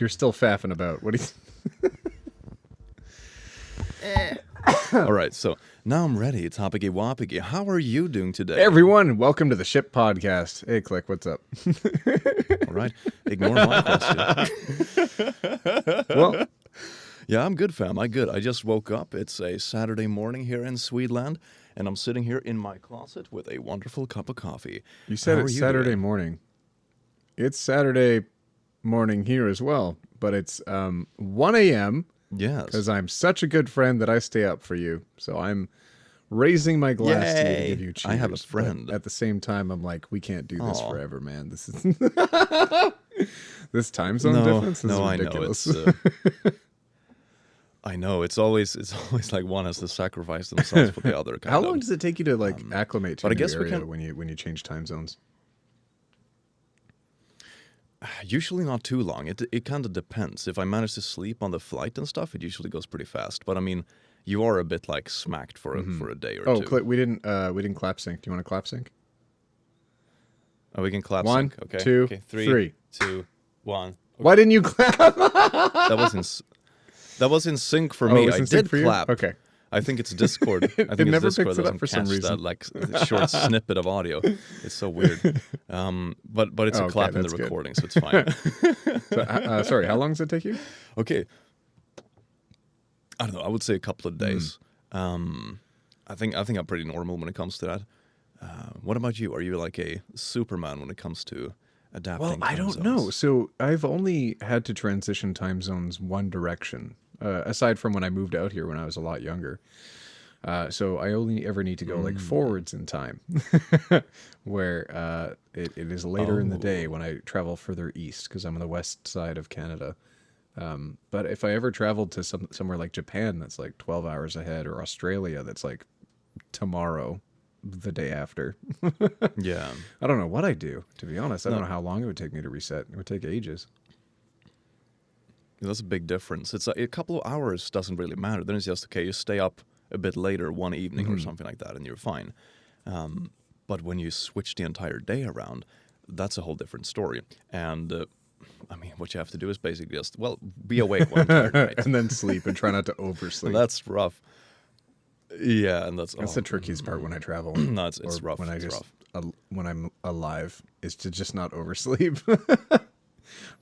you're still faffing about. What do you? All right, so now I'm ready. Topicy Wapiki. How are you doing today? Everyone, welcome to the Ship Podcast. Hey, Click, what's up? All right, ignore my question. Well, yeah, I'm good, fam. I'm good. I just woke up. It's a Saturday morning here in Sweden, and I'm sitting here in my closet with a wonderful cup of coffee. you said How it's are you Saturday doing? morning. It's Saturday morning here as well, but it's 1 a.m. Yes. because I'm such a good friend that I stay up for you. So I'm raising my glass to you to Yay. give you cheers. I have a but friend. at the same time, I'm like, we can't do this Aw. forever, man. This is this time zone difference is ridiculous. I know. I know. It's always like one has to sacrifice themselves for the other. How long does it take you to like acclimate to but a I new guess we area can- when you change time zones? Usually not too long. It kind of depends. If I manage to sleep on the flight and stuff, it usually goes pretty fast. But I mean, you are a bit like smacked for a day or Oh, two. we didn't clap sync. Do you want to clap sync? Oh, we can clap. One, sync. Okay. two, okay. three. 2, 1. Why didn't you clap? That was in sync for Oh, me. it was I in sync did for you? clap. Okay. I think it's Discord. I think It never Discord picks it up doesn't for some catch reason. that like short snippet of audio. It's so weird. But it's a Okay, clap in the that's good. recording, so it's fine. So, sorry, how long does it take you? Okay. I don't know. I would say a couple of days. I think I'm pretty normal when it comes to that. What about you? Are you like a Superman when it comes to adapting? Well, I time don't know. zones? So I've only had to transition time zones one direction, aside from when I moved out here when I was a lot younger. So I only ever need to go like forwards in time, where it is later in the day when I travel further east because I'm on the west side of Canada. But if I ever traveled to somewhere like Japan that's like 12 hours ahead, or Australia that's like tomorrow, the day after, Yeah. I don't know what I'd do, to be honest. I don't know how long it would take me to reset. It would take ages. That's a big difference. It's a couple of hours doesn't really matter. Then it's just, okay, you stay up a bit later one evening or something like that and you're fine. But when you switch the entire day around, that's a whole different story. And I mean, what you have to do is basically just, well, be awake one entire night. And then sleep and try not to oversleep. That's rough. Yeah, and that's the trickiest part when I travel. No, it's or rough. When I it's just rough. when I'm alive, is to just not oversleep.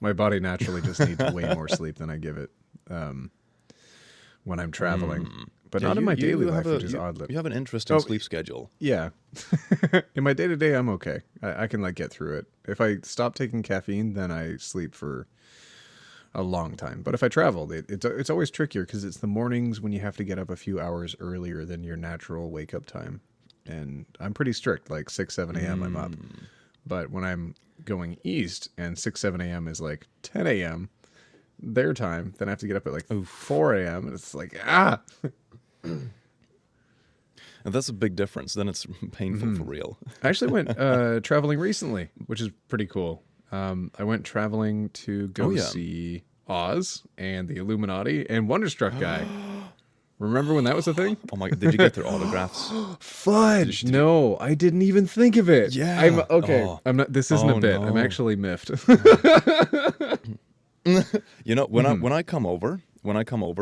My body naturally just needs way more sleep than I give it when I'm traveling, but Yeah, not in my daily life, have which is odd. You have an interesting Oh, sleep schedule. Yeah, in my day to day, I'm okay. I can like get through it. If I stop taking caffeine, then I sleep for a long time. But if I travel, it's always trickier because it's the mornings when you have to get up a few hours earlier than your natural wake up time. And I'm pretty strict, like 6, 7 a.m. I'm up. But when I'm going east and 6, 7 a.m. is like 10 a.m. their time, then I have to get up at like 4 a.m. And it's like, And that's a big difference. Then it's painful for real. I actually went traveling recently, which is pretty cool. I went traveling to go see Oz and the Illuminati and Wonderstruck Guy. Remember when that was a thing? Oh my! Did you get their autographs? Fudge! No, I didn't even think of it. Yeah. I'm okay. Oh. I'm not. This isn't a bit. no. I'm actually miffed. You know, when I come over,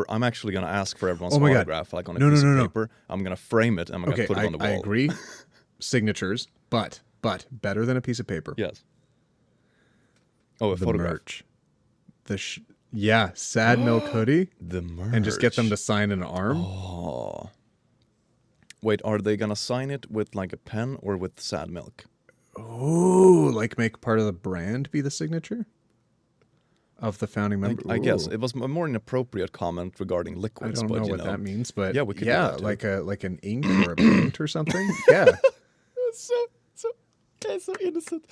I'm actually gonna ask for everyone's Oh my God. autograph, like on a No, piece no, of no. paper. I'm gonna frame it. And I'm gonna Okay, put it on the wall. I agree. Signatures, but better than a piece of paper. Yes. Oh, a The photograph. merch. Yeah, sad milk hoodie, The merch. and just get them to sign an arm. Oh. Wait, are they gonna sign it with like a pen or with sad milk? Ooh, like make part of the brand be the signature of the founding member. I guess Ooh. it was a more inappropriate comment regarding I liquids, don't but know you what know. that means, but Yeah, we could do that too. like an ink or a paint or something. Yeah. So innocent.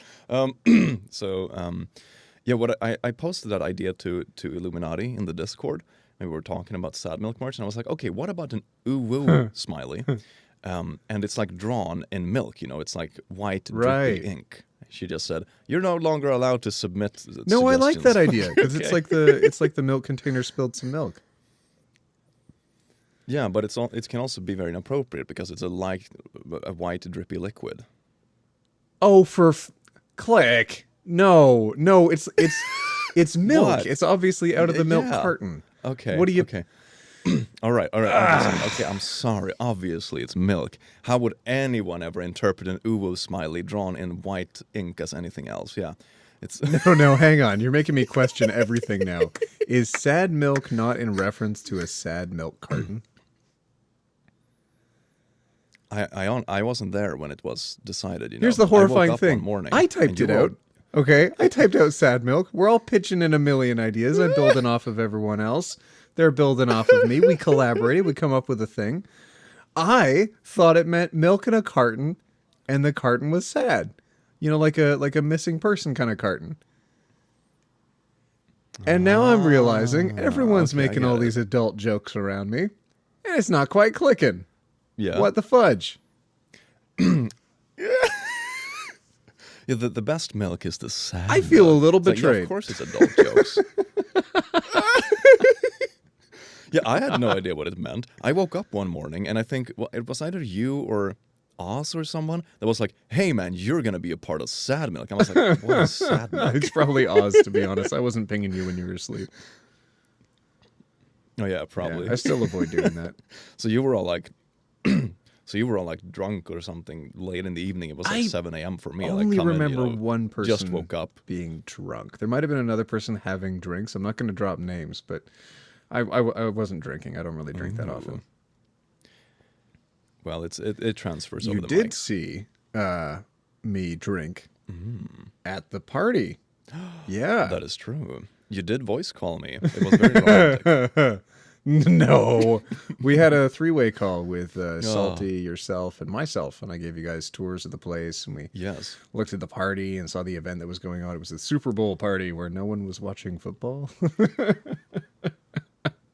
Yeah, what I posted that idea to Illuminati in the Discord, and we were talking about sad milk merch, and I was like, okay, what about an ooh-woo smiley? And it's like drawn in milk, you know, it's like white drippy Right. ink. She just said, "You're no longer allowed to submit." No, I like that suggestions." idea because it's like the milk container spilled some milk. Yeah, but it can also be very inappropriate because it's a white drippy liquid. Oh, click. No, it's It's milk. What? It's obviously out of the milk Yeah. carton. Okay. What do you? Okay. All right. Okay, I'm sorry. Obviously, it's milk. How would anyone ever interpret an uwu smiley drawn in white ink as anything else? Yeah, it's. No, hang on. You're making me question everything now. Is sad milk not in reference to a sad milk carton? I wasn't there when it was decided. Here's the I woke horrifying up thing. one morning, I and typed you it were- out. Okay, I typed out sad milk. We're all pitching in a million ideas. I'm building off of everyone else. They're building off of me. We collaborated. We come up with a thing. I thought it meant milk in a carton, and the carton was sad. You know, like a missing person kind of carton. And now I'm realizing everyone's okay, I making get all it. these adult jokes around me, and it's not quite clicking. Yeah. What the fudge? Yeah, the best milk is the sad. I feel a milk. little It's like, yeah, betrayed. of course, it's adult jokes. Yeah, I had no idea what it meant. I woke up one morning and I think it was either you or Oz or someone that was like, "Hey man, you're gonna be a part of sad milk." I was like, "What is sad milk?" It's probably Oz, to be honest. I wasn't pinging you when you were asleep. Oh yeah, probably. Yeah, I still avoid doing that. So you were all like, drunk or something late in the evening. It was like I 7 a.m. for me. Only come in, remember one person just woke up. being drunk. There might have been another person having drinks. I'm not going to drop names, but I wasn't drinking. I don't really drink that often. Well, it transfers You over the did mic. see me drink at the party. Yeah. That is true. You did voice call me. It was very romantic. No. We had a three-way call with Salty, yourself, and myself, and I gave you guys tours of the place, and we Yes. looked at the party and saw the event that was going on. It was the Super Bowl party where no one was watching football.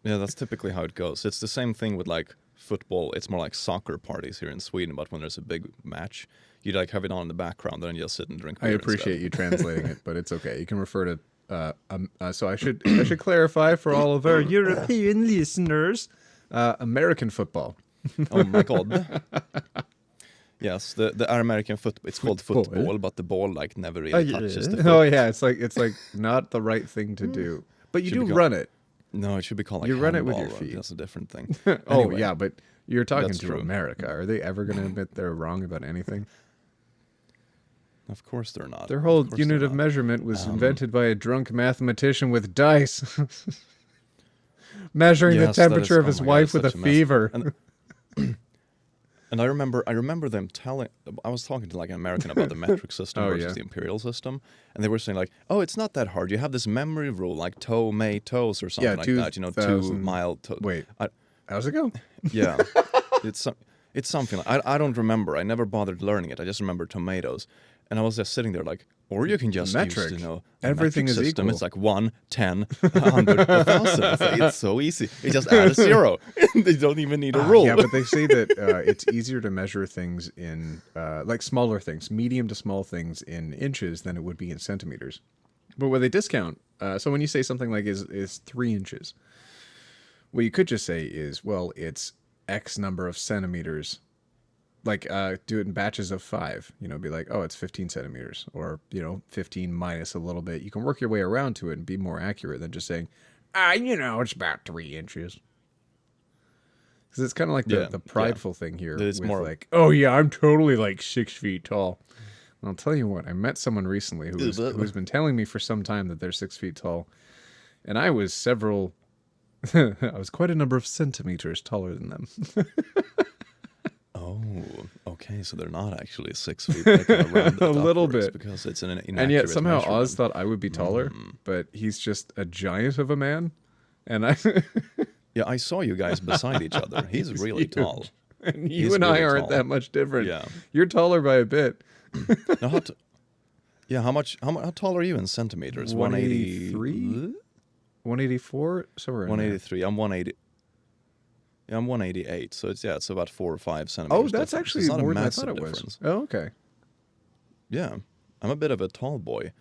Yeah, that's typically how it goes. It's the same thing with like football. It's more like soccer parties here in Sweden, but when there's a big match, you like have it on in the background, then you just sit and drink I beer appreciate instead. you translating it, but it's okay. You can refer to. So I should clarify for all of our European listeners, American football. Oh my god. Yes, the American football. It's called football, but the ball like never really touches the foot. Oh yeah, it's like not the right thing to do, but you Should do be called- run it. No, it should be called like You run it with your handball, feet. That's a different thing. Oh Anyway, yeah, but you're talking that's to true. America. Are they ever going to admit they're wrong about anything? Of course they're not. Their whole course unit they're of not. measument was invented by a drunk mathematician with dice, measuring Yes, the that temperature is- of oh his my God, wife it's with a such a mess. fever. And I remember them telling. I was talking to like an American about the metric system Oh, versus yeah. the imperial system, and they were saying like, "Oh, it's not that hard. You have this memory rule, like toe may toes or something Yeah, like that. You know, 2,000 2 mile toe. Wait, I, how's it go? yeah, it's something. I don't remember. I never bothered learning it. I just remember tomatoes, and I was just sitting there like, or you can just Metric. use, the Everything metric is system. equal. It's like 1, 10, 100, 1,000. It's so easy. You just add a zero. They don't even need a rule. Yeah, but they say that it's easier to measure things in like smaller things, medium to small things in inches than it would be in centimeters. But what they discount, so when you say something like is 3 inches, what you could just say is, well, it's X number of centimeters. Like do it in batches of 5. You know, be like, oh, it's 15 centimeters, or 15 minus a little bit. You can work your way around to it and be more accurate than just saying, it's about 3 inches. Because it's kind of like the prideful thing here. That it's with more- like, oh yeah, I'm totally like 6 feet tall. And I'll tell you what, I met someone recently who's been telling me for some time that they're 6 feet tall, and I was I was quite a number of centimeters taller than them. Oh, okay. So they're not actually 6 feet. They kind of round it A little upwards bit. because it's an inaccurate And yet somehow measurement. Oz thought I would be taller, but he's just a giant of a man. And Yeah, I saw you guys beside each other. He's really huge. tall. and you He's and I really aren't tall. that much different. Yeah. You're taller by a bit. Now, how tall are you in centimeters? 183? 184? Somewhere in there. 183. I'm 180. Yeah, I'm 188. So it's about 4 or 5 centimeters. Oh, that's difference. actually It's not more a than I massive thought it was. difference. Oh, okay. Yeah, I'm a bit of a tall boy,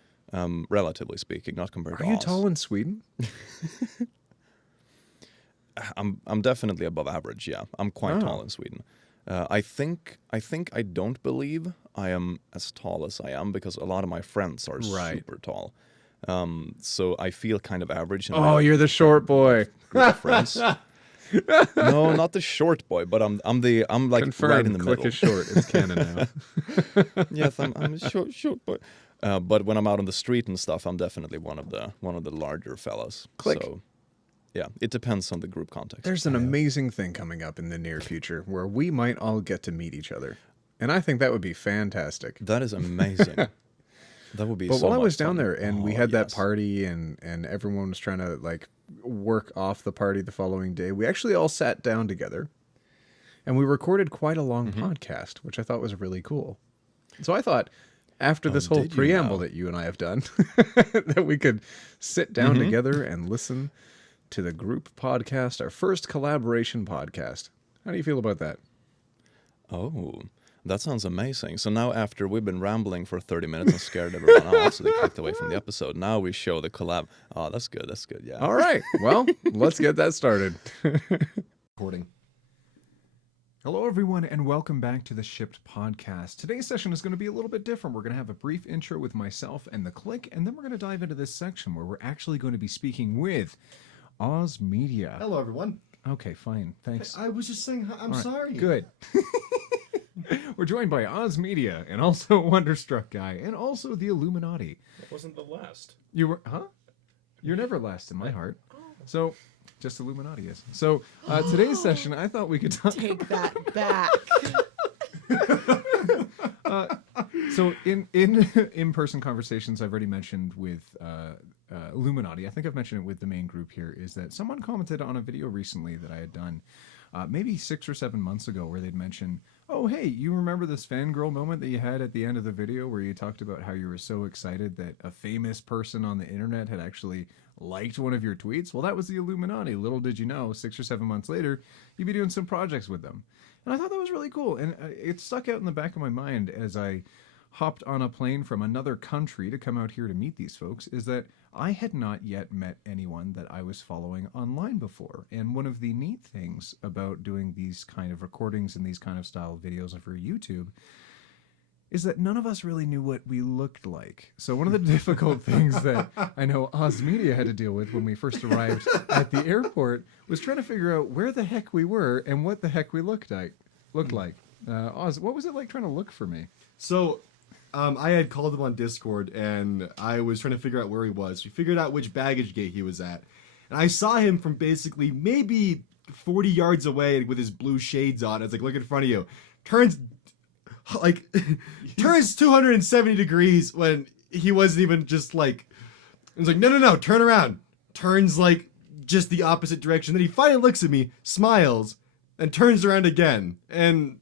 relatively speaking, not compared Are to you Oz. tall in Sweden? I'm definitely above average. Yeah, I'm quite Oh. tall in Sweden. I think I don't believe I am as tall as I am because a lot of my friends are Right. super tall. So I feel kind of average. In Oh, you're the short boy. group of friends. No, not the short boy, but I'm like Confirmed, right in the Click middle. is short. It's canon now. Yes, I'm a short boy. But when I'm out on the street and stuff, I'm definitely one of the larger fellas. Click. So, yeah, it depends on the group context. There's an amazing thing coming up in the near future where we might all get to meet each other. And I think that would be fantastic. That is amazing. That would be. But so while I much was down fun. there and we Oh, had that yes. party and everyone was trying to like work off the party the following day, we actually all sat down together and we recorded quite a long podcast, which I thought was really cool. So I thought after this whole did you preamble now? that you and I have done, that we could sit down together and listen to the group podcast, our first collaboration podcast. How do you feel about that? Oh, that sounds amazing. So now after we've been rambling for 30 minutes and scared everyone off, so they clicked away from the episode, now we show the collab. Oh, that's good. That's good. Yeah. All right. Well, let's get that started. Recording. Hello, everyone, and welcome back to the Shipped Podcast. Today's session is going to be a little bit different. We're going to have a brief intro with myself and the Click, and then we're going to dive into this section where we're actually going to be speaking with Oz Media. Hello, everyone. Okay, fine. Thanks. I was just saying, I'm All right, sorry. Good. We're joined by Oz Media, and also Wonderstruck Guy, and also the Illuminati. That wasn't the last. You were, huh? You're never last in my heart. So, just Illuminati is. So, today's session, I thought we could talk. Take that back. So in-person conversations, I've already mentioned with Illuminati. I think I've mentioned it with the main group here. Is that someone commented on a video recently that I had done, maybe 6 or 7 months ago, where they'd mention, "Oh, hey, you remember this fangirl moment that you had at the end of the video where you talked about how you were so excited that a famous person on the internet had actually liked one of your tweets? Well, that was the Illuminati. Little did you know, 6 or 7 months later, you'd be doing some projects with them." And I thought that was really cool, and it stuck out in the back of my mind as I hopped on a plane from another country to come out here to meet these folks, is that I had not yet met anyone that I was following online before. And one of the neat things about doing these kind of recordings and these kind of style videos for YouTube is that none of us really knew what we looked like. So one of the difficult things that I know Oz Media had to deal with when we first arrived at the airport was trying to figure out where the heck we were and what the heck we looked like. Oz, what was it like trying to look for me? So, I had called him on Discord, and I was trying to figure out where he was. We figured out which baggage gate he was at. And I saw him from basically maybe 40 yards away with his blue shades on. I was like, look in front of you. Turns 270 degrees when he wasn't even just like, I was like, no, turn around. Turns like just the opposite direction. Then he finally looks at me, smiles, and turns around again. And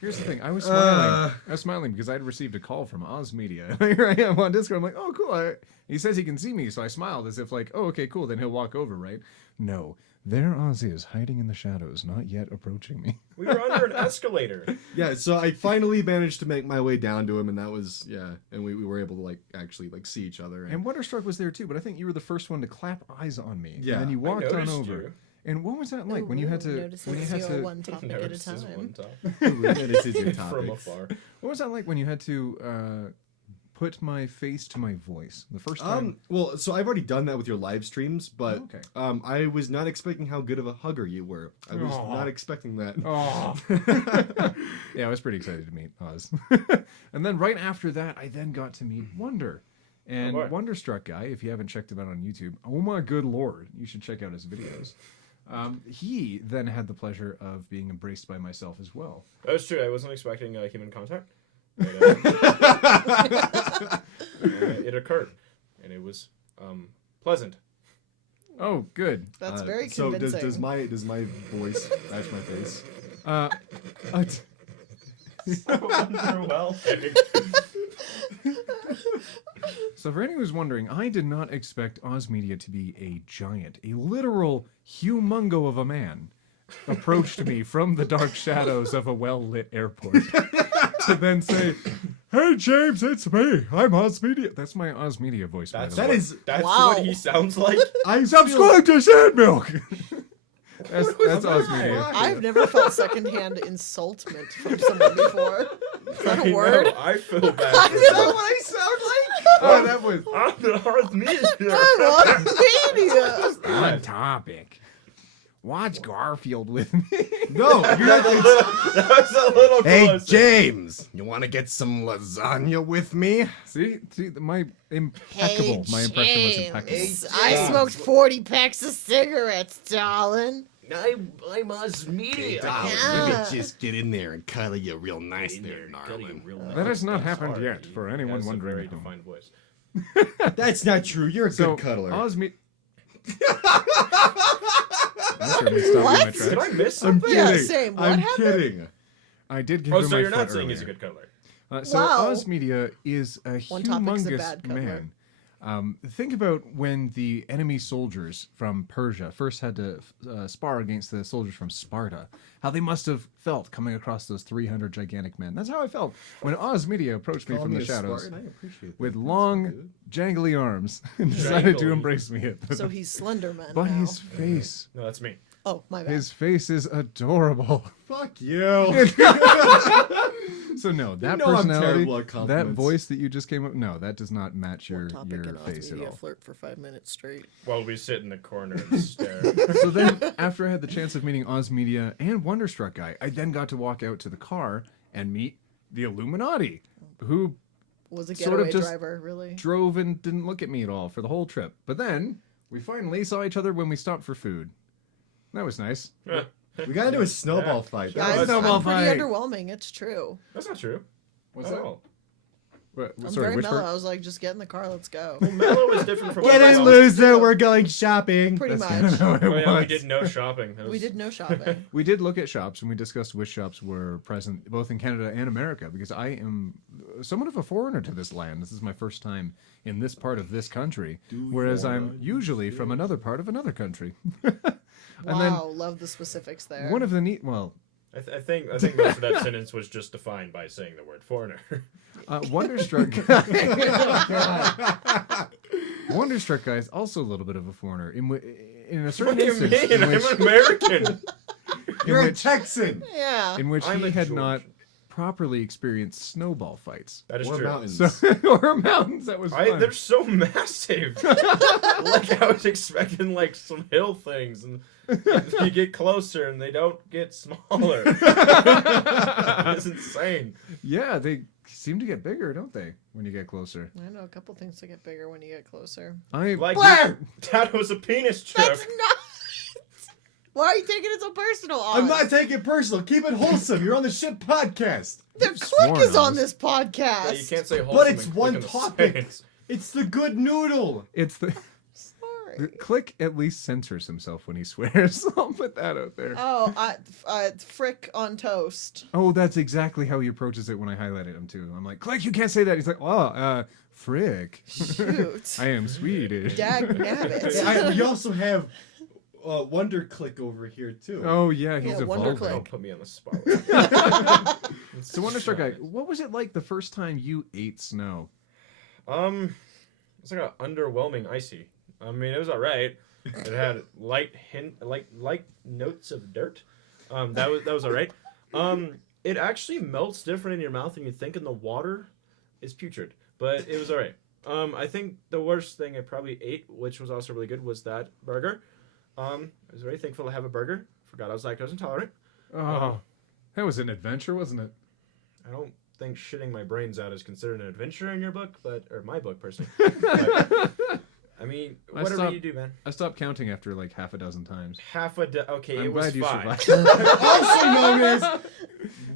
Here's the thing. I was smiling. I was smiling because I'd received a call from Oz Media. Here I am on Discord. I'm like, oh, cool. He says he can see me, so I smiled as if like, oh, okay, cool. Then he'll walk over, right? No. There Oz is, hiding in the shadows, not yet approaching me. We were under an escalator. yeah, so I finally managed to make my way down to him, and that was, and we were able to like actually like see each other. And Wonderstruck was there too, but I think you were the first one to clap eyes on me. Yeah. And then you walked on noticed over. you. And what was that like when you had to one topic at a Noticed this time. one time. this is your From topic. afar. what was that like when you had to put my face to my voice the first time? Well, so I've already done that with your live streams, but Okay. I was not expecting how good of a hugger you were. I was Aw. not expecting that. Oh. Yeah, I was pretty excited to meet Oz. And then right after that, I then got to meet Wonder. And Oh, boy. Wonderstruck Guy, if you haven't checked him out on YouTube, oh my good lord, you should check out his videos. He then had the pleasure of being embraced by myself as well. That was true. I wasn't expecting human contact. But, it occurred. And it was pleasant. Oh, good. That's very So convincing. does my voice match my face? Well. So for anyone who's wondering, I did not expect Oz Media to be a giant, a literal humongo of a man, approached me from the dark shadows of a well-lit airport to then say, "Hey James, it's me. I'm Oz Media." That's my Oz Media voice. That's by the way. that's Wow. what he sounds like. I Subscribe to Sand Milk. That's Oz Media. I've never felt secondhand insultment from someone before. Is that a I word? know, I feel bad. Is that what I sound like? Oh, that was On the Earth Media. Media. on topic. Watch Garfield with me. No, you're not. That was a little Hey, closer. James, you want to get some lasagna with me? See, my impeccable. My impression was impeccable. I smoked 40 packs of cigarettes, darling. I'm Oz Media. Yeah. Let me just get in there and cuddle you real nice there, darling. That has not happened yet, for anyone wondering Very at home. defined voice. That's not true. You're a So, good cuddler. Osme... That sure me stop in my What? tracks. Did I miss I'm something? kidding. Yeah, same. What I'm happened? kidding. I did give Oh, him so my you're not foot saying he's a earlier. good color. So Wow. Oz Media is a One topic's a humongous bad cuddler. man. Think about when the enemy soldiers from Persia first had to spar against the soldiers from Sparta. How they must have felt coming across those 300 gigantic men. That's how I felt when Oz Media approached me Call from me the a shadows Spartan? I appreciate that. with That's long, good. jangly arms and decided to Jangly. embrace me. So he's Slenderman But now. his face, No, that's me. Oh, my bad. his face is adorable. Fuck you. So no, that know I'm personality, terrible at that compliments. voice that you just came up, no, that does not match One your topic in Oz face at Media all. flirt for 5 minutes straight. While we sit in the corner and stare. So then, after I had the chance of meeting Oz Media and Wonderstruck Guy, I then got to walk out to the car and meet the Illuminati, who Was a Sort of getaway just driver, really? drove and didn't look at me at all for the whole trip. But then, we finally saw each other when we stopped for food. That was nice. We gotta do a snowball fight. That Guys, was- Snowball I'm pretty fight. underwhelming. It's true. That's not true. What's At that? all. I'm Sorry, very which mellow. part? I was like, just get in the car, let's go. Mellow is different from Get in, Mellow. loser. We're going shopping. Pretty That's much. kind of how it Oh, yeah, we was. did no shopping. That We was- did no shopping. We did look at shops, and we discussed which shops were present both in Canada and America, because I am somewhat of a foreigner to this land. This is my first time in this part of this country, whereas I'm usually from another part of another country. And then Wow, love the specifics there. one of the neat, well, I think most of that sentence was just defined by saying the word foreigner. Wonderstruck Wonderstruck Guy is also a little bit of a foreigner in a certain What do you instance mean? in which, I'm American. You're a which- Texan. Yeah. in which I'm he a had George. not properly experienced snowball fights. That is Or true. mountains. So, or mountains, that was fun. They're so massive. Like I was expecting like some hill things, and you get closer and they don't get smaller. It's insane. Yeah, they seem to get bigger, don't they, when you get closer? I know a couple things to get bigger when you get closer. Like Blair! that was a penis joke. That's not. Why are you taking it so personal? I'm Oz? not taking it personal. Keep it wholesome. You're on the shit podcast. The You've click sworn, is on Oz. this podcast. Yeah, you can't say wholesome. But it's and one click in the topic. sentence. It's the good noodle. It's the Sorry. Click at least censors himself when he swears. I'll put that out there. Oh, frick on toast. Oh, that's exactly how he approaches it when I highlighted him too. I'm like, Click, you can't say that. He's like, oh, frick. Shoot. I am Swedish. Dag nabbit. We also have WonderClick over here too. Oh yeah, he's Yeah, a Wonder vulgar. Don't put me on the spot. So Wonderstruck Guy, what was it like the first time you ate snow? It's like a underwhelming icy. I mean, it was alright. It had light notes of dirt. That was alright. It actually melts different in your mouth than you think, and the water is putrid. But it was alright. I think the worst thing I probably ate, which was also really good, was that burger. I was very thankful to have a burger. Forgot I was lactose intolerant. Oh, that was an adventure, wasn't it? I don't think shitting my brains out is considered an adventure in your book, or my book, personally. But, I mean, I whatever stopped- you do, man. I stopped counting after like half a dozen times. Okay, I'm it was glad you 5. survived. Also known as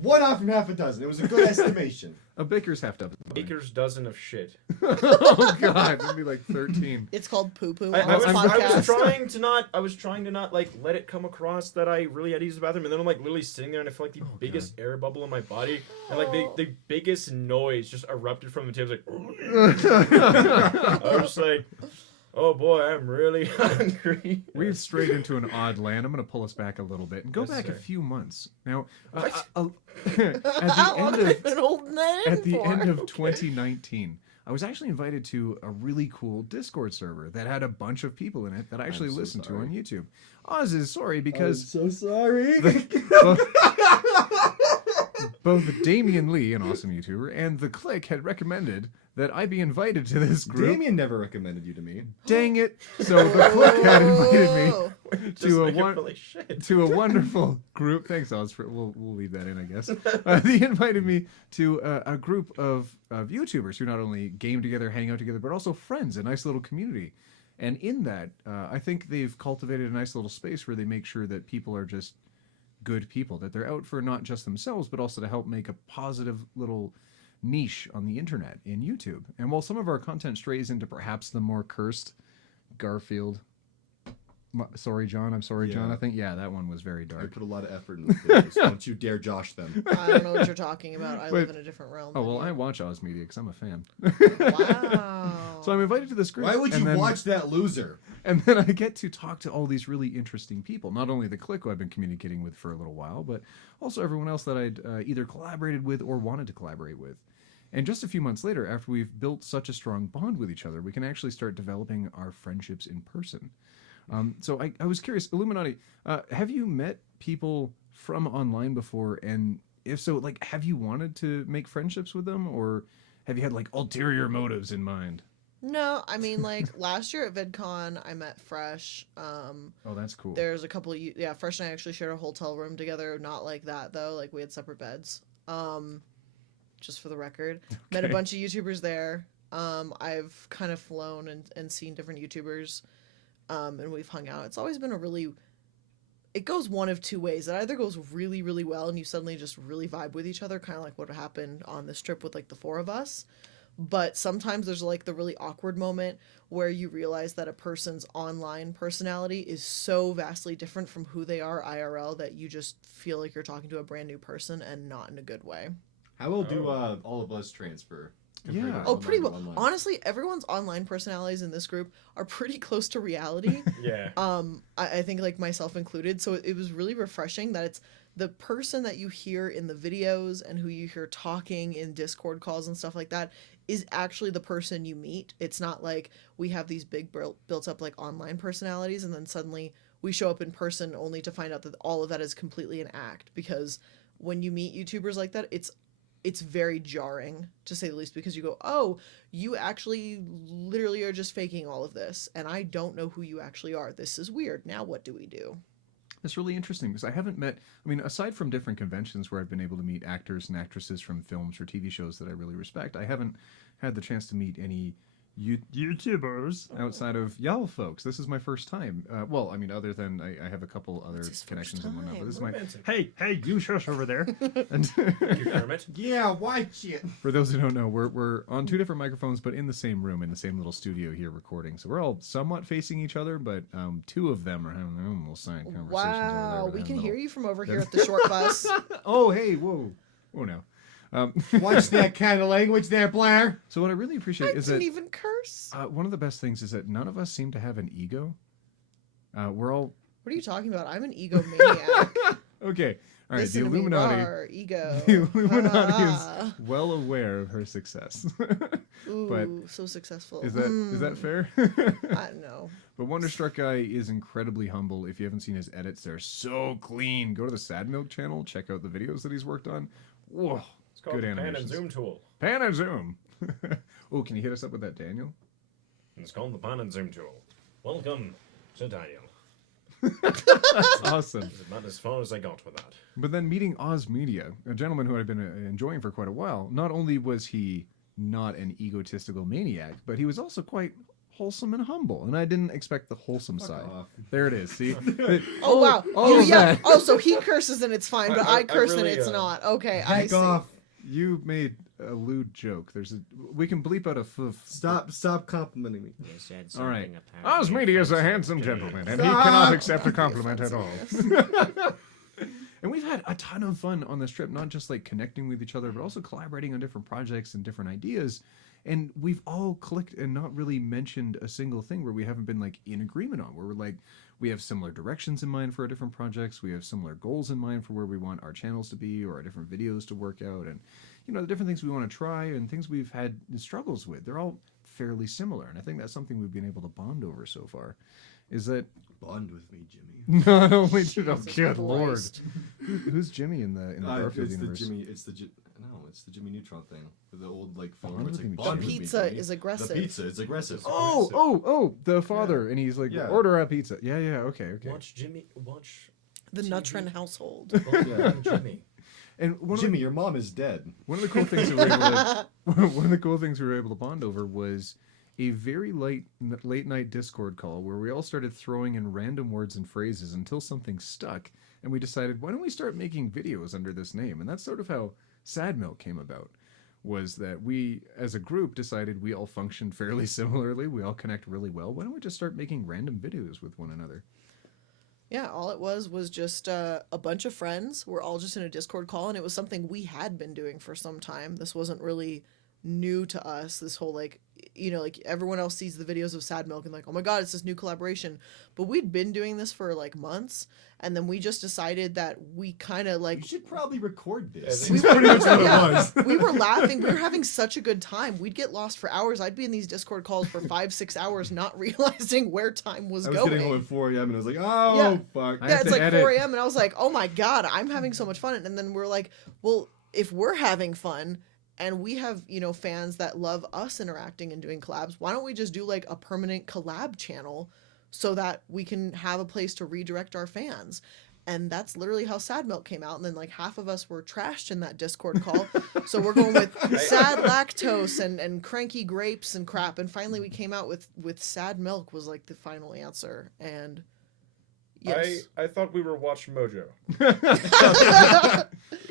1 off from half a dozen. It was a good estimation. A baker's half dozen. Baker's dozen of shit. Oh god, that'd be like 13. It's called poo poo on I this was podcast. trying to not like let it come across that I really had to use the bathroom, and then I'm like literally sitting there and I feel like the biggest air bubble in my body, and like the biggest noise just erupted from the table. I was just like, oh boy, I'm really hungry. We've strayed into an odd land. I'm going to pull us back a little bit and go Yes, back a sir. few months. Now, What? at the end of an old name at the for end it. of 2019, I was actually invited to a really cool Discord server that had a bunch of people in it that I actually so listened to sorry. on YouTube. Oz is sorry because so sorry. both Damian Lee, an awesome YouTuber, and The Click had recommended that I be invited to this group. Damien never recommended you to me. Dang it! So the Click had invited me Just to a like it one really should. to a wonderful group. Thanks, Oz. We'll leave that in, I guess. They invited me to a group of YouTubers who not only game together, hang out together, but also friends, a nice little community. And in that, I think they've cultivated a nice little space where they make sure that people are just good people, that they're out for not just themselves, but also to help make a positive little niche on the internet in YouTube. And while some of our content strays into perhaps the more cursed Garfield, sorry John, I'm sorry John, Yeah. I think, yeah, that one was very I dark. put a lot of effort in those videos. Don't you dare josh them. I don't know what you're talking about. I live But- in a different realm. Oh, well, than I you. watch Oz Media because I'm a fan. Wow. So I'm invited to this group. Why would and you then- watch that loser? And then I get to talk to all these really interesting people. Not only the Click, who I've been communicating with for a little while, but also everyone else that I'd either collaborated with or wanted to collaborate with. And just a few months later, after we've built such a strong bond with each other, we can actually start developing our friendships in person. So I was curious, Illuminati, have you met people from online before? And if so, like, have you wanted to make friendships with them? Or have you had, like, ulterior motives in mind? No, I mean, like, last year at VidCon, I met Fresh. Oh, that's cool. There's a couple of yeah, Fresh and I actually shared a hotel room together. Not like that though. Like we had separate beds. Just for the record, met a Okay. bunch of YouTubers there. I've kind of flown and seen different YouTubers, and we've hung out. It's always been a really. It goes one of two ways. It either goes really, really well, and you suddenly just really vibe with each other, kind of like what happened on this trip with like the four of us. But sometimes there's like the really awkward moment where you realize that a person's online personality is so vastly different from who they are IRL that you just feel like you're talking to a brand new person and not in a good way. How well do all of us transfer? compared Yeah. to Oh, pretty online well. to online? Honestly, everyone's online personalities in this group are pretty close to reality. Yeah. I think like myself included. So it was really refreshing that it's the person that you hear in the videos and who you hear talking in Discord calls and stuff like that is actually the person you meet. It's not like we have these big built up like online personalities and then suddenly we show up in person only to find out that all of that is completely an act, because when you meet YouTubers like that, it's very jarring, to say the least, because you go, oh, you actually literally are just faking all of this, and I don't know who you actually are. This is weird. Now what do we do? That's really interesting because I haven't met, I mean, aside from different conventions where I've been able to meet actors and actresses from films or TV shows that I really respect, I haven't had the chance to meet any YouTubers outside of y'all folks. This is my first time. Well, I mean, other than I have a couple other It's his connections first and whatnot, but this is my, Romantic. hey, you shush over there. And Thank you, Kermit. Yeah, watch it. for those who don't know, we're on two different microphones, but in the same room, in the same little studio here recording. So we're all somewhat facing each other, but two of them are having their own little side conversations over there. Wow, with we them can little- hear you from over here at the short bus. Oh, hey, whoa. Oh, no. Watch that kind of language there, Blair. So what I really I appreciate is didn't that even curse. one of the best things is that none of us seem to have an ego. We're all What are you talking about? I'm an egomaniac. okay. All right, Listen the to me, Illuminati. roar, ego. The Illuminati Ah. is well aware of her success. Ooh, but so successful. is that fair? I don't know. But Wonderstruck Guy is incredibly humble. If you haven't seen his edits, they're so clean. Go to the Sad Milk channel, check out the videos that he's worked on. Whoa, It's called good the Pan and animations. Zoom tool. Pan and zoom. Oh, can you hit us up with that, Daniel? It's called the Pan and Zoom tool. Welcome to Daniel. Awesome. It's about as far as I got with that. But then meeting Oz Media, a gentleman who I've been enjoying for quite a while, not only was he not an egotistical maniac, but he was also quite wholesome and humble. And I didn't expect the wholesome side. off. There it is. See? Oh, wow. all of yeah. that. Oh, so he curses and it's fine, but I I curse really, and it's not. Okay, I Back see. off. You made a lewd joke. We can bleep out a Stop complimenting me. You said All right. something apparently Oz Media is a offensive handsome to gentleman, me. and he Stop! cannot accept a compliment at all. Offensiveness. And we've had a ton of fun on this trip, not just like connecting with each other, but also collaborating on different projects and different ideas. And we've all clicked and not really mentioned a single thing where we haven't been like in agreement on, where we're like, we have similar directions in mind for our different projects. We have similar goals in mind for where we want our channels to be or our different videos to work out. And, you know, the different things we want to try and things we've had struggles with, they're all fairly similar. And I think that's something we've been able to bond over so far, is that Bond with me, Jimmy. not only did, oh Jesus good lord, Christ. who's Jimmy in the Garfield It's the universe? Jimmy. It's the no. It's the Jimmy Neutron thing. The old like phone Bond where it's with like me, Bond The with me, pizza Jimmy. is aggressive. The pizza is aggressive. Oh, the father, and he's like, Yeah. order a pizza. Yeah, okay. Watch Jimmy. Watch The TV. Nutrin household. Yeah. Jimmy. And one Jimmy, your mom is dead. One of the cool things we were able to, one of the cool things we were able to bond over was a very late night Discord call where we all started throwing in random words and phrases until something stuck, and we decided, why don't we start making videos under this name? And that's sort of how Sad Milk came about. Was that we, as a group, decided we all function fairly similarly, we all connect really well. Why don't we just start making random videos with one another? Yeah, all it was just a bunch of friends. We're all just in a Discord call, and it was something we had been doing for some time. This wasn't really new to us. This whole like, like everyone else sees the videos of Sad Milk and like, oh my god, it's this new collaboration. But we'd been doing this for like months, and then we just decided that we kind of like You should probably record this. We That's pretty much what yeah, it was. we were laughing. We were having such a good time. We'd get lost for hours. I'd be in these Discord calls for 5-6 hours, not realizing where time was I was going. getting home at 4 a.m. and I was like, oh, Yeah. fuck. I Yeah, have it's to like edit. 4 a.m. and I was like, oh my god, I'm having so much fun. And then we're like, well, if we're having fun and we have, fans that love us interacting and doing collabs, why don't we just do like a permanent collab channel so that we can have a place to redirect our fans? And that's literally how Sad Milk came out. And then like half of us were trashed in that Discord call. So we're going with Sad Lactose and Cranky Grapes and crap. And finally we came out with Sad Milk was like the final answer. And yes. I thought we were Watch Mojo.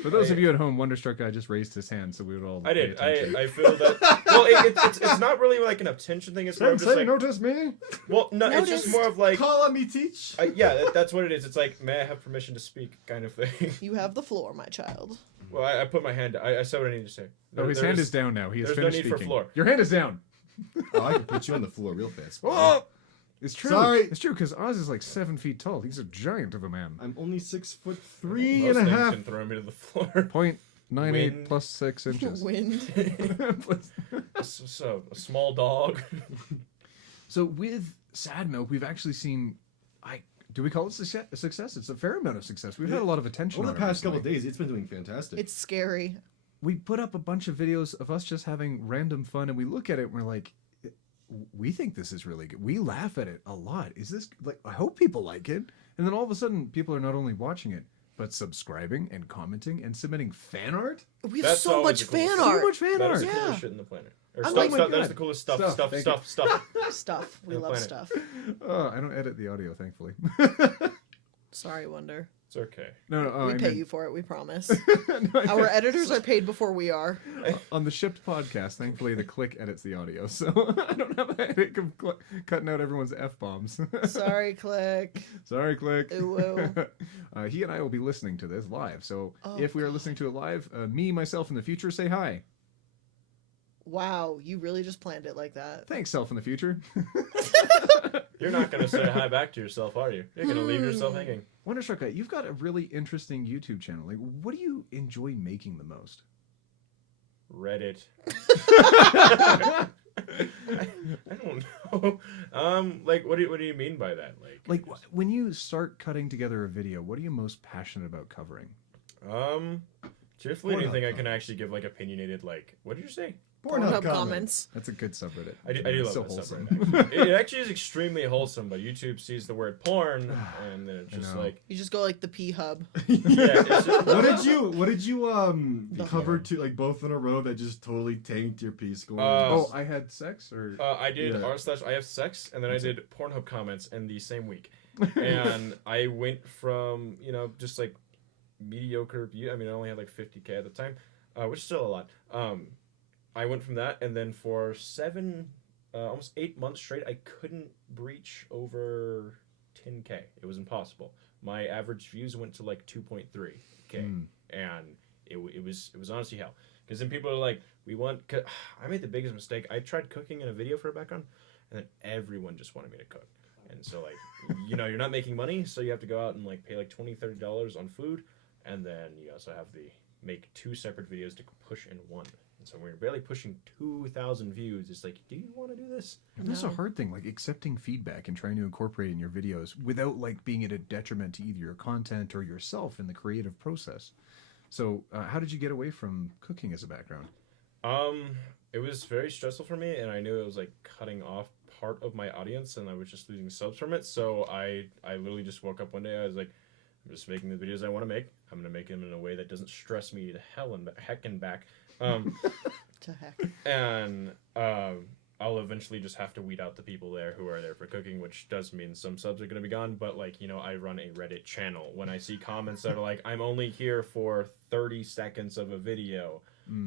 For those of you at home, Wonderstruck Guy just raised his hand, so we would all. I did. pay attention. I feel that. Well, it's not really like an attention thing. It's more of just like. notice me. Well, no, it's just more of like. Call on me, teach. Yeah, that's what it is. It's like, may I have permission to speak, kind of thing. You have the floor, my child. Well, I put my hand. I said what I needed to say. Oh, his hand is down now. He has there's no finished need for speaking. floor. Your hand is down. Oh, I can put you on the floor real fast. Oh, it's true. Sorry. It's true because Oz is like 7 feet tall. He's a giant of a man. I'm only 6'3" Most and a things half. can throw me to the floor. 0.98 Wind. plus 6 inches. Wind. So a small dog. So with Sad Milk, we've actually seen. Do we call it a success? It's a fair amount of success. We've had a lot of attention Over on the it past couple recently. of days, it's been doing fantastic. It's scary. We put up a bunch of videos of us just having random fun, and we look at it and we're like, we think this is really good. We laugh at it a lot. Is this like? I hope people like it. And then all of a sudden, people are not only watching it, but subscribing and commenting and submitting fan art. We have That's so always much the coolest fan thing. art. So much fan That art. is the Yeah. coolest shit in the planet. Or I stuff, like- stuff. Oh my That's the God. coolest stuff. Stuff, Stuff. thank Stuff. Stuff. Stuff. We In the love planet. stuff. Oh, I don't edit the audio, thankfully. Sorry, Wonder. It's okay. No, We I pay meant- you for it, we promise. No, I Our meant- editors are paid before we are. on the shipped podcast. Thankfully, the Click edits the audio, so I don't have a headache of cutting out everyone's f bombs. Sorry, Click. Sorry, Click. Ooh. He and I will be listening to this live. So Oh, if we are listening to it live, me, myself in the future, say hi. Wow, you really just planned it like that. Thanks, self in the future. You're not gonna say hi back to yourself, are you? You're gonna leave yourself hanging. Wonderstruck Guy, you've got a really interesting YouTube channel. Like, what do you enjoy making the most? Reddit. I don't know. Like, what do you mean by that? Like, when you start cutting together a video, what are you most passionate about covering? Truthfully, Pornhub anything I can actually give like opinionated. Like, what did you say? Pornhub comments. That's a good subreddit. I do It's love so that wholesome. subreddit. Actually. It actually is extremely wholesome, but YouTube sees the word porn and then it's I just know. like, You just go like the P hub. yeah. It's just, What did you The cover to like both in a row that just totally tanked your P score? Oh, I had sex, or I did Yeah. r/I have sex, and then I did Pornhub comments in the same week, and I went from just like mediocre view. I mean, I only had like 50K at the time, which is still a lot. I went from that, and then for almost 8 months straight, I couldn't breach over 10K. It was impossible. My average views went to like 2.3K, and it was honestly hell. Because then people are like, I made the biggest mistake. I tried cooking in a video for a background, and then everyone just wanted me to cook. And so like, you're not making money, so you have to go out and like pay like $20-$30 on food, and then you also have to make 2 separate videos to push in one. And so we're barely pushing 2,000 views. It's like, do you want to do this? And that's a No. hard thing, like accepting feedback and trying to incorporate it in your videos without like being at a detriment to either your content or yourself in the creative process. So, how did you get away from cooking as a background? It was very stressful for me, and I knew it was like cutting off part of my audience, and I was just losing subs from it. So I literally just woke up one day. I was like, I'm just making the videos I want to make. I'm gonna make them in a way that doesn't stress me to hell and heck and back. To heck. And I'll eventually just have to weed out the people there who are there for cooking, which does mean some subs are going to be gone. But like, you know, I run a Reddit channel. When I see comments that are like, I'm only here for 30 seconds of a video,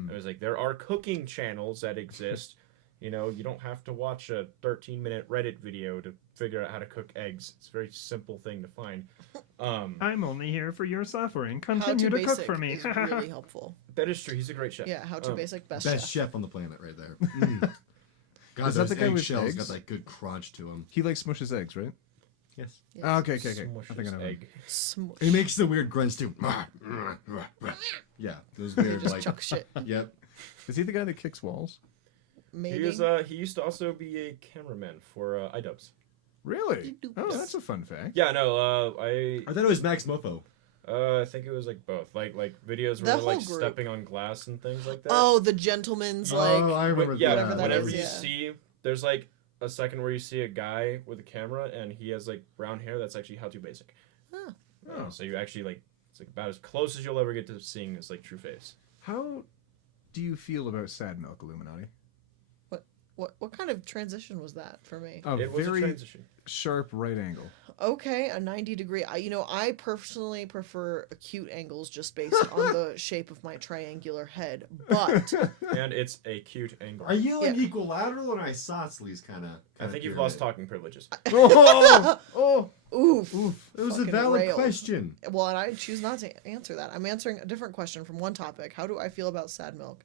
I was like, there are cooking channels that exist. You know, you don't have to watch a 13-minute Reddit video to figure out how to cook eggs. It's a very simple thing to find. I'm only here for your suffering. How Continue to to cook basic for me. is really helpful. That is true. He's a great chef. Yeah, how to basic best Best chef. chef on the planet, right there. Mm. God, Is that those the guy with eggshells eggs? got that good crunch to them. He like smushes eggs, right? Yes. Yes. Oh, okay. I think Smushes I know. egg. Smush. He makes the weird grunts too. Yeah, those weird Just like. chuck shit. Yep. Is he the guy that kicks walls? Maybe. He used to also be a cameraman for iDubbbz. Really? You do. Oh, Yes. that's a fun fact. Yeah, no, I thought it was Max Mofo. I think it was like both, like videos The where they're whole like group. stepping on glass and things like that. Oh, the gentleman's Oh, like. I remember yeah, whatever that whenever is, you yeah. see, there's like a second where you see a guy with a camera and he has like brown hair. That's actually How to Basic. Huh. So you actually like it's like about as close as you'll ever get to seeing his like true face. How do you feel about Sad Milk Illuminati? What kind of transition was that for me? A It was a very transition. sharp right angle. Okay, a 90-degree. I personally prefer acute angles just based on the shape of my triangular head. But And it's a cute angle. Are you an Yeah. equilateral or isosceles kind of? I think you've lost talking privileges. Oh, oof. it was a Fucking valid railed. question. Well, and I choose not to answer that. I'm answering a different question from one topic. How do I feel about Sad Milk?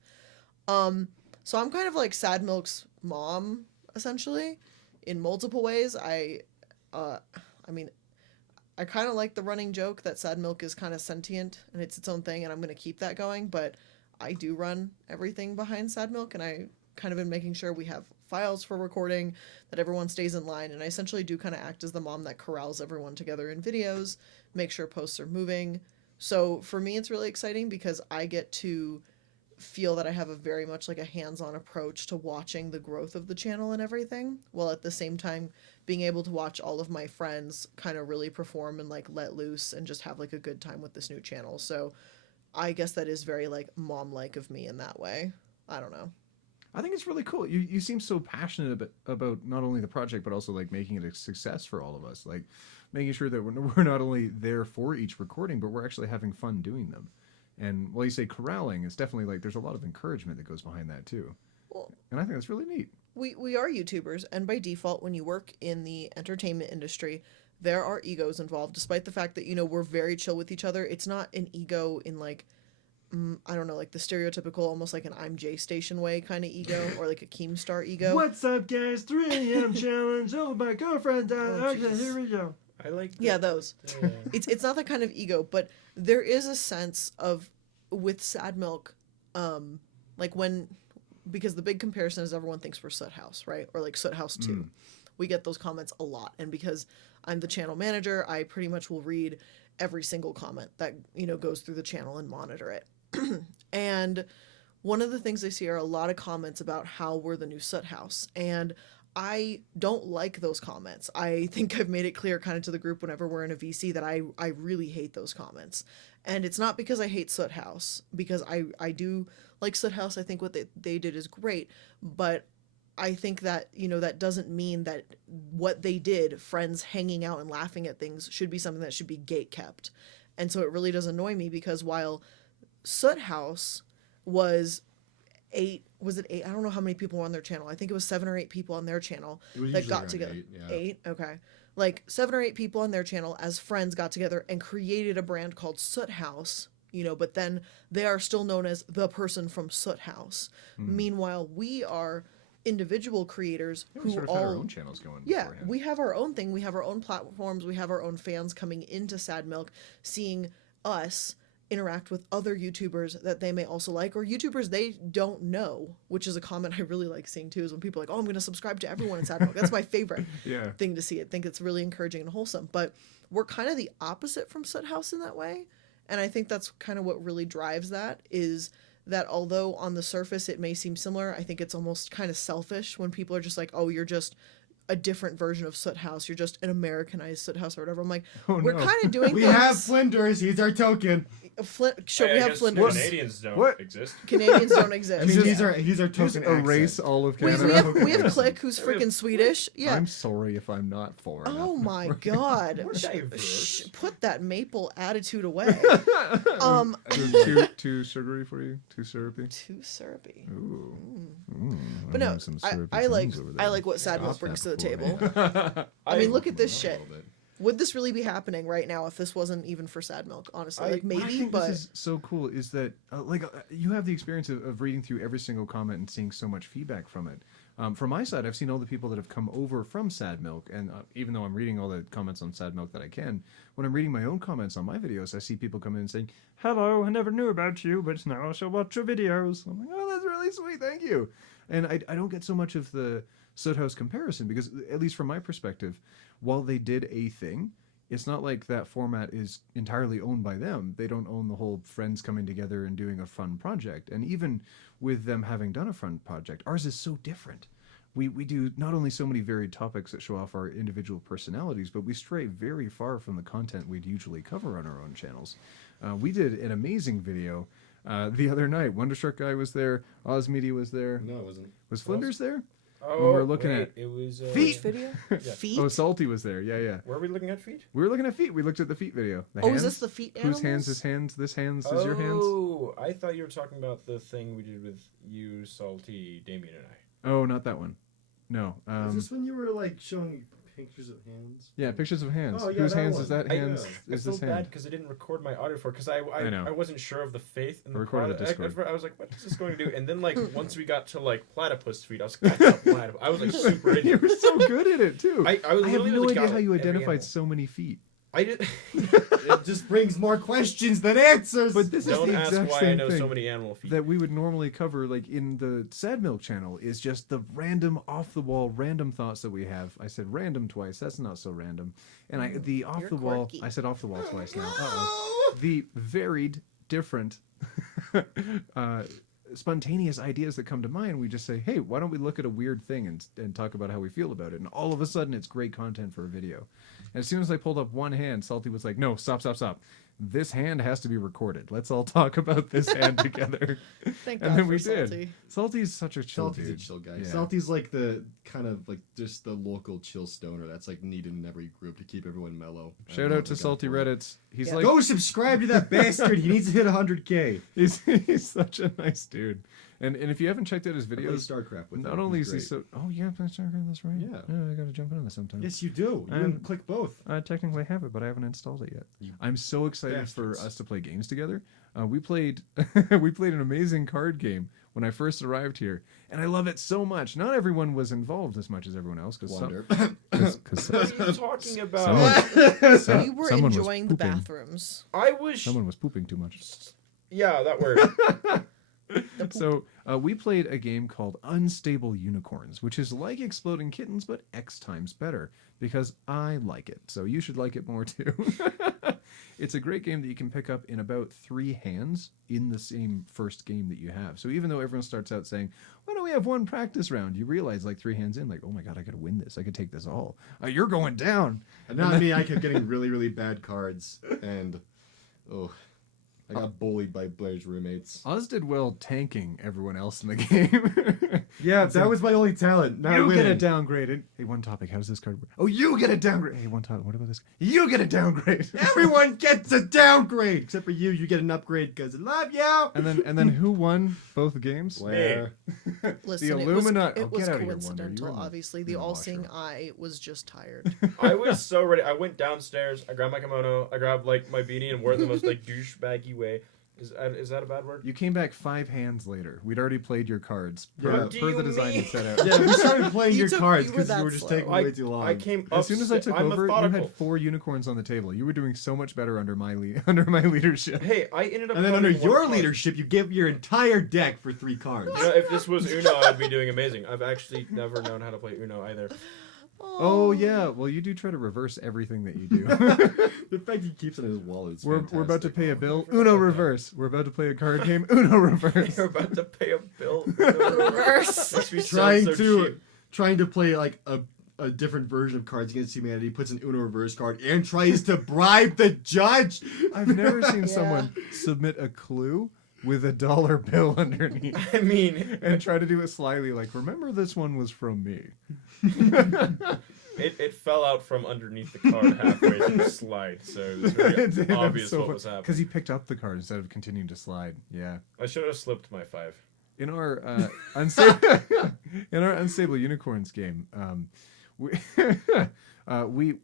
So I'm kind of like Sad Milk's mom, essentially, in multiple ways. I mean, I kind of like the running joke that Sad Milk is kind of sentient and it's its own thing, and I'm going to keep that going. But I do run everything behind Sad Milk, and I kind of been making sure we have files for recording, that everyone stays in line, and I essentially do kind of act as the mom that corrals everyone together in videos, make sure posts are moving. So for me, it's really exciting because I get to feel that I have a very much like a hands-on approach to watching the growth of the channel and everything, while at the same time being able to watch all of my friends kind of really perform and like let loose and just have like a good time with this new channel. So I guess that is very like mom-like of me in that way. I don't know. I think it's really cool. You seem so passionate about not only the project but also like making it a success for all of us. Like making sure that we're not only there for each recording, but we're actually having fun doing them. And while you say corralling, it's definitely like there's a lot of encouragement that goes behind that too. Well, And I think that's really neat. we are YouTubers, and by default, when you work in the entertainment industry, there are egos involved, despite the fact that, you know, we're very chill with each other. It's not an ego in like, I don't know, like the stereotypical, almost like an I'm J Station way kind of ego, or like a Keemstar ego. What's up, guys? 3 a.m. challenge. Oh, my girlfriend died. Oh, Okay, Jesus. here we go. I like Yeah, those. Yeah. It's not that kind of ego, but there is a sense of, with Sad Milk, like when, because the big comparison is everyone thinks we're Soot House, right? Or like Soot House 2. We get those comments a lot, and because I'm the channel manager, I pretty much will read every single comment that, you know, goes through the channel and monitor it. And one of the things I see are a lot of comments about how we're the new Soot House, and I don't like those comments. I think I've made it clear kind of to the group whenever we're in a VC that I really hate those comments. And it's not because I hate Soot House, because I do like Soot House. I think what they did is great, but I think that, you know, that doesn't mean that what they did, friends hanging out and laughing at things, should be something that should be gate kept. And so it really does annoy me, because while Soot House was 8, was it 8? I don't know how many people were on their channel. I think it was 7 or 8 people on their channel It was that usually got around together. 8, yeah. 8? Okay. Like 7 or 8 people on their channel as friends got together and created a brand called Soot House, you know, but then they are still known as the person from Soot House. Meanwhile, we are individual creators Yeah, we who sort of all had our own channels going. yeah, beforehand. we have our own thing. We have our own platforms. We have our own fans coming into Sad Milk, seeing us interact with other YouTubers that they may also like, or YouTubers they don't know, which is a comment I really like seeing too, is when people are like, oh, I'm going to subscribe to everyone in Sad Milk. That's my favorite Yeah. thing to see. I think it's really encouraging and wholesome. But we're kind of the opposite from Soot House in that way. And I think that's kind of what really drives that, is that although on the surface it may seem similar, I think it's almost kind of selfish when people are just like, oh, you're just a different version of Soot House. You're just an Americanized Soot House or whatever. I'm like, we're no. kind of doing We things. have Flinders. He's our token. Sure, we I have guess Flinders. Canadians don't What? exist. Canadians don't exist. I mean, Yeah. he's our Just token erase accent. all of we, Canada. we have Click, who's freaking Swedish. Yeah. I'm sorry if I'm not foreign. Oh my god. We're diverse. Put that maple attitude away. Too sugary for you? Too syrupy? Too syrupy. Ooh. But I'm no, having some syrupy I like things over there. I like what Sad Milk Stop brings that to the before, table. I mean, look at this A shit. little bit. Would this really be happening right now if this wasn't even for Sad Milk? Honestly, like What I maybe, think but this is so cool is that you have the experience of reading through every single comment and seeing so much feedback from it. From my side, I've seen all the people that have come over from Sad Milk, and even though I'm reading all the comments on Sad Milk that I can, when I'm reading my own comments on my videos, I see people come in and saying, "Hello, I never knew about you, but now I shall watch your videos." I'm like, "Oh, that's really sweet, thank you." And I don't get so much of the Soot House comparison because, at least from my perspective, while they did a thing, it's not like that format is entirely owned by them. They don't own the whole friends coming together and doing a fun project. And even with them having done a fun project, ours is so different. We do not only so many varied topics that show off our individual personalities, but we stray very far from the content we'd usually cover on our own channels. We did an amazing video the other night. Wonderstruck Guy was there. Oz Media was there. No, it wasn't. Was Flinders there? Oh, we're looking wait, at it was which video? Yeah. Feet. Oh, Salty was there. Yeah. Were we looking at feet? We were looking at feet. We looked at the feet video. The Oh, hands. is this the feet animals? Whose hands is hands? This hands is your hands? Oh, I thought you were talking about the thing we did with you, Salty, Damien, and I. Oh, not that one. No. Is this when you were like showing pictures of hands? Yeah, pictures of hands. Oh, yeah, Whose that hands one. is that I- hands? I Is feel this bad hand? because I didn't record my audio for it because I know. I wasn't sure of the faith in I the recorded product. the Discord. I was like, what is this going to do? And then like once we got to like platypus feet, I was like, that's not platypus. I was like super into You it. were so good at it too. I was I have literally no like, idea got, how like, you every identified animal. so many feet. I did. It just brings more questions than answers. But this Don't is the ask exact why I same know thing so many animal feet. that we would normally cover, like in the Sad Milk channel, is just the random, off the wall, random thoughts that we have. I said random twice. That's not so random. And the off the wall. quirky. I said off the wall twice now. Uh-oh. The varied, different, spontaneous ideas that come to mind. We just say, hey, why don't we look at a weird thing and talk about how we feel about it? And all of a sudden, it's great content for a video. And as soon as I pulled up one hand, Salty was like, no, stop. This hand has to be recorded. Let's all talk about this hand together. Thank And God then for we Salty. did. Salty's such a chill Salty's dude. a chill guy. Yeah. Salty's like the kind of like just the local chill stoner that's like needed in every group to keep everyone mellow. I Shout love out to the guy Salty for it. Reddits. He's Yeah. like Go subscribe to that bastard. He needs to hit 100K. he's such a nice dude. And if you haven't checked out his I play videos, StarCraft with not him. only He's is he great. so yeah, playing StarCraft, that's right. Yeah. I gotta jump into that sometime. Yes, you do. You I'm- can click both. I technically have it, but I haven't installed it yet. You I'm so excited bastards. for us to play games together. We played we played an amazing card game when I first arrived here, and I love it so much. Not everyone was involved as much as everyone else, because Wonder. What are you talking about? someone, We were someone was enjoying the pooping. bathrooms. I was. Someone was pooping too much. Yeah, that word. So we played a game called Unstable Unicorns, which is like Exploding Kittens, but X times better, because I like it. So you should like it more too. It's a great game that you can pick up in about 3 hands in the same first game that you have. So even though everyone starts out saying, why don't we have one practice round? You realize like 3 hands in, like, oh my God, I got to win this. I could take this all. You're going down. And not me, I kept getting really, really bad cards. And, I got bullied by Blair's roommates. Oz did well tanking everyone else in the game. Yeah, that was my only talent. Not You winning. get it downgraded. Hey, one topic. How's this card work? Oh, you get it downgraded. Hey, one topic. What about this? You get it downgraded. Everyone gets a downgrade except for you. You get an upgrade because I love you. and then who won both games? Blair. Listen, Illuminati- it oh, was get out of here, Wonder. You coincidental. were in the- Obviously, in the the all-seeing washroom. eye was just tired. I was so ready. I went downstairs. I grabbed my kimono. I grabbed like my beanie and wore it in the most like douchebaggy way. Is that a bad word? You came back 5 hands later. We'd already played your cards Yeah. per, What do per the you design you mean? set out. Yeah, we started playing You your took- cards you were because that you were just slow. taking way too long. I came As soon as I took I'm over, methodical. you had 4 unicorns on the table. You were doing so much better under my under my leadership. Hey, I ended up. and then under playing one your card. leadership, you give your entire deck for 3 cards. You know, if this was Uno, I'd be doing amazing. I've actually never known how to play Uno either. Oh yeah, well you do try to reverse everything that you do. The fact he keeps it in his wallet is we're about to fantastic. pay a bill. I forgot Uno about that. reverse. We're about to play a card game. Uno reverse. You're about to pay a bill. Reverse. Makes me trying sound so to cheap. trying to play like a different version of Cards Against Humanity, puts an Uno reverse card and tries to bribe the judge. I've never seen Yeah. someone submit a clue with a dollar bill underneath I mean, and try to do it slyly. Like, remember this one was from me. it fell out from underneath the card halfway through the slide, so it was very obvious what was happening. because he picked up the card instead of continuing to slide. Yeah. I should have slipped my 5. In our unstable unicorns game, we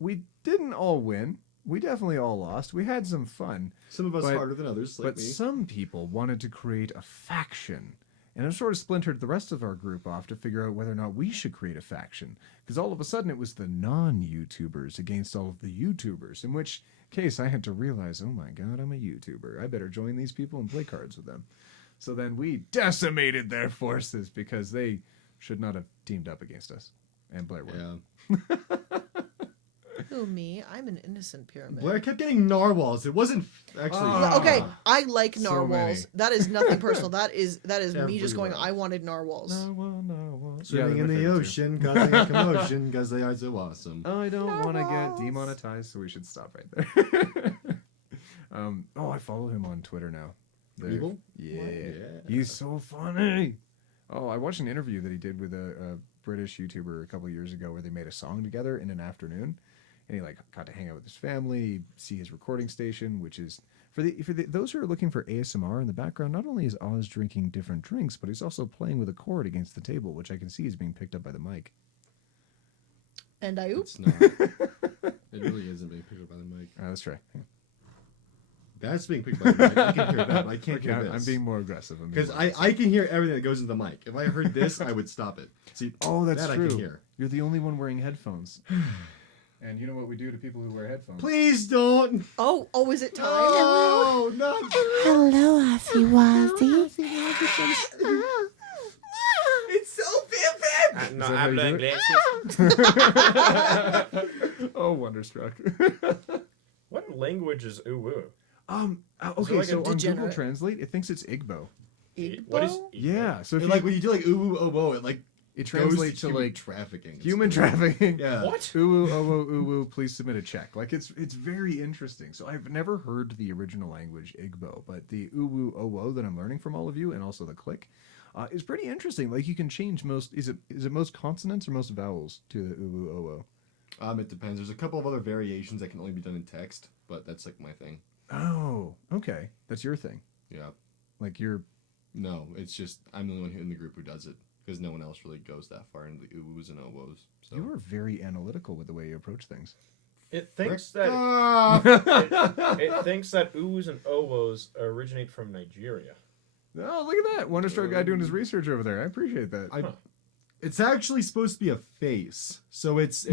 we didn't all win. We definitely all lost. We had some fun, Some of us But- harder than others, like but me. some people wanted to create a faction, and it sort of splintered the rest of our group off to figure out whether or not we should create a faction. Because all of a sudden it was the non-YouTubers against all of the YouTubers. In which case I had to realize, oh my god, I'm a YouTuber. I better join these people and play cards with them. So then we decimated their forces because they should not have teamed up against us. And Blair would. Yeah. Who, me? I'm an innocent pyramid. Blair kept getting narwhals. It wasn't actually. Ah. Okay, I like So narwhals. many. That is nothing personal. That is me just going, Everywhere. I wanted narwhals. Swimming in the ocean, causing a commotion, because they are so awesome. I don't want to get Narwhals. demonetized, so we should stop right there. I follow him on Twitter now. Evil? Yeah. Yeah. He's so funny. Oh, I watched an interview that he did with a British YouTuber a couple of years ago where they made a song together in an afternoon. And he got to hang out with his family, see his recording station, which is for those who are looking for ASMR in the background. Not only is Oz drinking different drinks, but he's also playing with a cord against the table, which I can see is being picked up by the mic. And I oop. It's not. It really isn't being picked up by the mic. Let's try. That's being picked by the mic. I can hear that. But I can't Okay, hear I'm this. being more aggressive. Because I can hear everything that goes into the mic. If I heard this, I would stop it. See, Oh, that's that true. I can hear. You're the only one wearing headphones. And you know what we do to people who wear headphones? Please don't. Oh, is it time? Oh, not. Hello, Asiwazi. It's so vivid. No, that how you hablo do inglés. Oh, Wonderstruck. What language is uwu? Okay, like a so on Google degenerate? Translate, it thinks it's Igbo. What is? Igbo? Yeah, so if Like you, when you do like ooh oh oh, it like it goes translates to human like trafficking. It's human cool. trafficking. Yeah. What? Uwu, owo, uwu, please submit a check. Like it's very interesting. So I've never heard the original language Igbo, but the uwu, owo that I'm learning from all of you, and also the click, is pretty interesting. Like you can change most. Is it most consonants or most vowels to the uwu, owo? It depends. There's a couple of other variations that can only be done in text, but that's like my thing. Oh, okay, that's your thing. Yeah. Like you're. No, it's just I'm the only one in the group who does it because no one else really goes that far into the oohs and owos. So You are very analytical with the way you approach things. It thinks that Ah! it thinks that oohs and owos originate from Nigeria. Oh, look at that! Wonderstruck guy doing his research over there. I appreciate that. It's actually supposed to be a face. So it's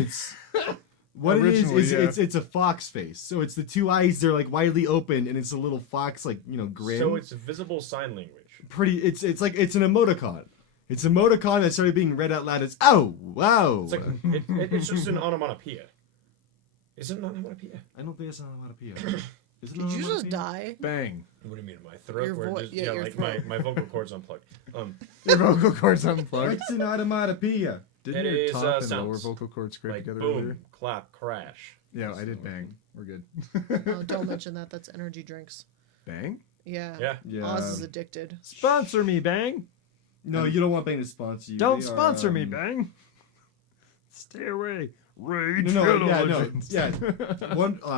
what it Originally, is yeah. it's a fox face. So it's the two eyes, they're like widely open and it's a little fox like, grin. So it's visible sign language. it's like it's an emoticon. It's an emoticon that started being read out loud as oh wow. It's like it's just an onomatopoeia. Is it an onomatopoeia? I don't think it's an onomatopoeia. Is it Did you just die? Bang! What do you mean, my throat? Your Where vo- just, yeah, your like throat. my vocal cords unplugged. Your vocal cords unplugged. What's an onomatopoeia? Didn't It your is, top and lower sounds. vocal cords scrape Like together boom, earlier? clap, crash. Yeah, I did bang. We're good. Oh, don't mention that. That's energy drinks. Bang? Yeah. Yeah. Yeah. Oz is addicted. Sponsor me, Bang. No, you don't want Bang to sponsor you. Don't They are, sponsor me, Bang. Stay away. Rage No, Yellow yeah, no, Legends. yeah.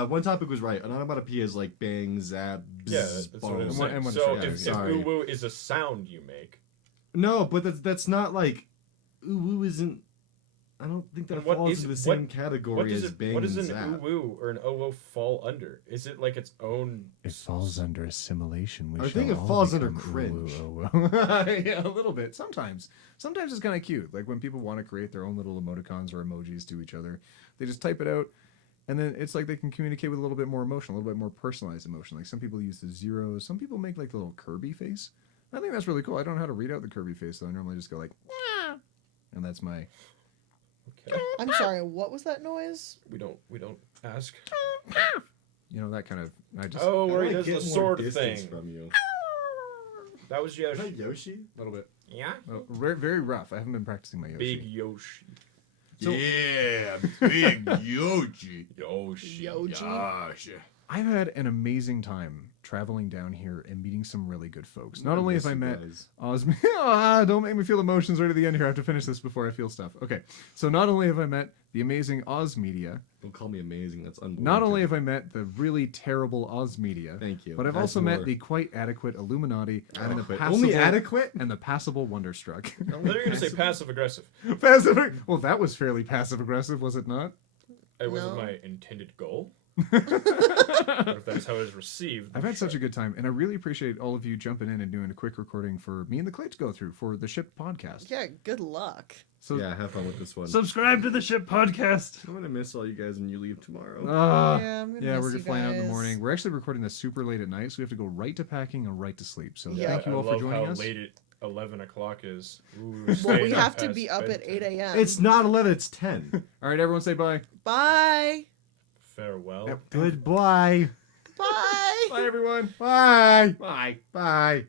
One topic was right. An onomatopoeia is like bang, zap, bzz, Yeah, that's what it is. boom. And what- So yeah, if sorry. uwu is a sound you make, No, but that's not like ooh isn't. I don't think that And what falls is- into the what- same category what does as it? bang What does and an zap. uwu or an owo fall under? Is it like its own? It falls under assimilation. We I think shall it all falls under become cringe. yeah, a little bit. Sometimes it's kind of cute. Like when people want to create their own little emoticons or emojis to each other, they just type it out, and then it's like they can communicate with a little bit more emotion, a little bit more personalized emotion. Like some people use the zeros, some people make like the little Kirby face. I think that's really cool. I don't know how to read out the Kirby face, though. I normally just go like, "Nyah," and that's my Okay. I'm sorry. What was that noise? We don't ask. You know, that kind of. I just. Oh, I where he like does the getting more sword distance thing. from you. That was Is Yoshi. that Yoshi? A little bit. Yeah. Very, very rough. I haven't been practicing my Yoshi. Big Yoshi. So- Yeah, big Yoshi. Yoshi. Yoji. I've had an amazing time traveling down here and meeting some really good folks. Not only have I met Osmi. Don't make me feel emotions right at the end here. I have to finish this before I feel stuff. Okay. So not only have I met the amazing Oz Media, Don't call me amazing. That's unbelievable. not only have I met the really terrible Oz Media, Thank you. but I've That's also met more the quite adequate Illuminati and the adequate. passable, Only adequate. and the passable Wonderstruck. I thought you were gonna say passive aggressive. Passive. Well, that was fairly passive aggressive, was it not? It wasn't No. my intended goal. But if that's how it is received. I've had such a good time, and I really appreciate all of you jumping in and doing a quick recording for me and the Clay to go through for the Ship podcast. Yeah. Good luck. So, Yeah, have fun with this one. Subscribe to the Ship Podcast. I'm gonna miss all you guys when you leave tomorrow. Yeah, I'm gonna yeah, miss we're you flying out in the guys. morning. We're actually recording this super late at night, so we have to go right to packing and right to sleep. So Yeah. thank you all I for love joining how us. late it 11 o'clock is. Ooh, Well, staying we up have to past be up at bedtime. 8 a.m. It's not 11. It's 10. All right, everyone, say bye. Bye. Farewell. Goodbye. Bye. Bye, everyone. Bye. Bye. Bye.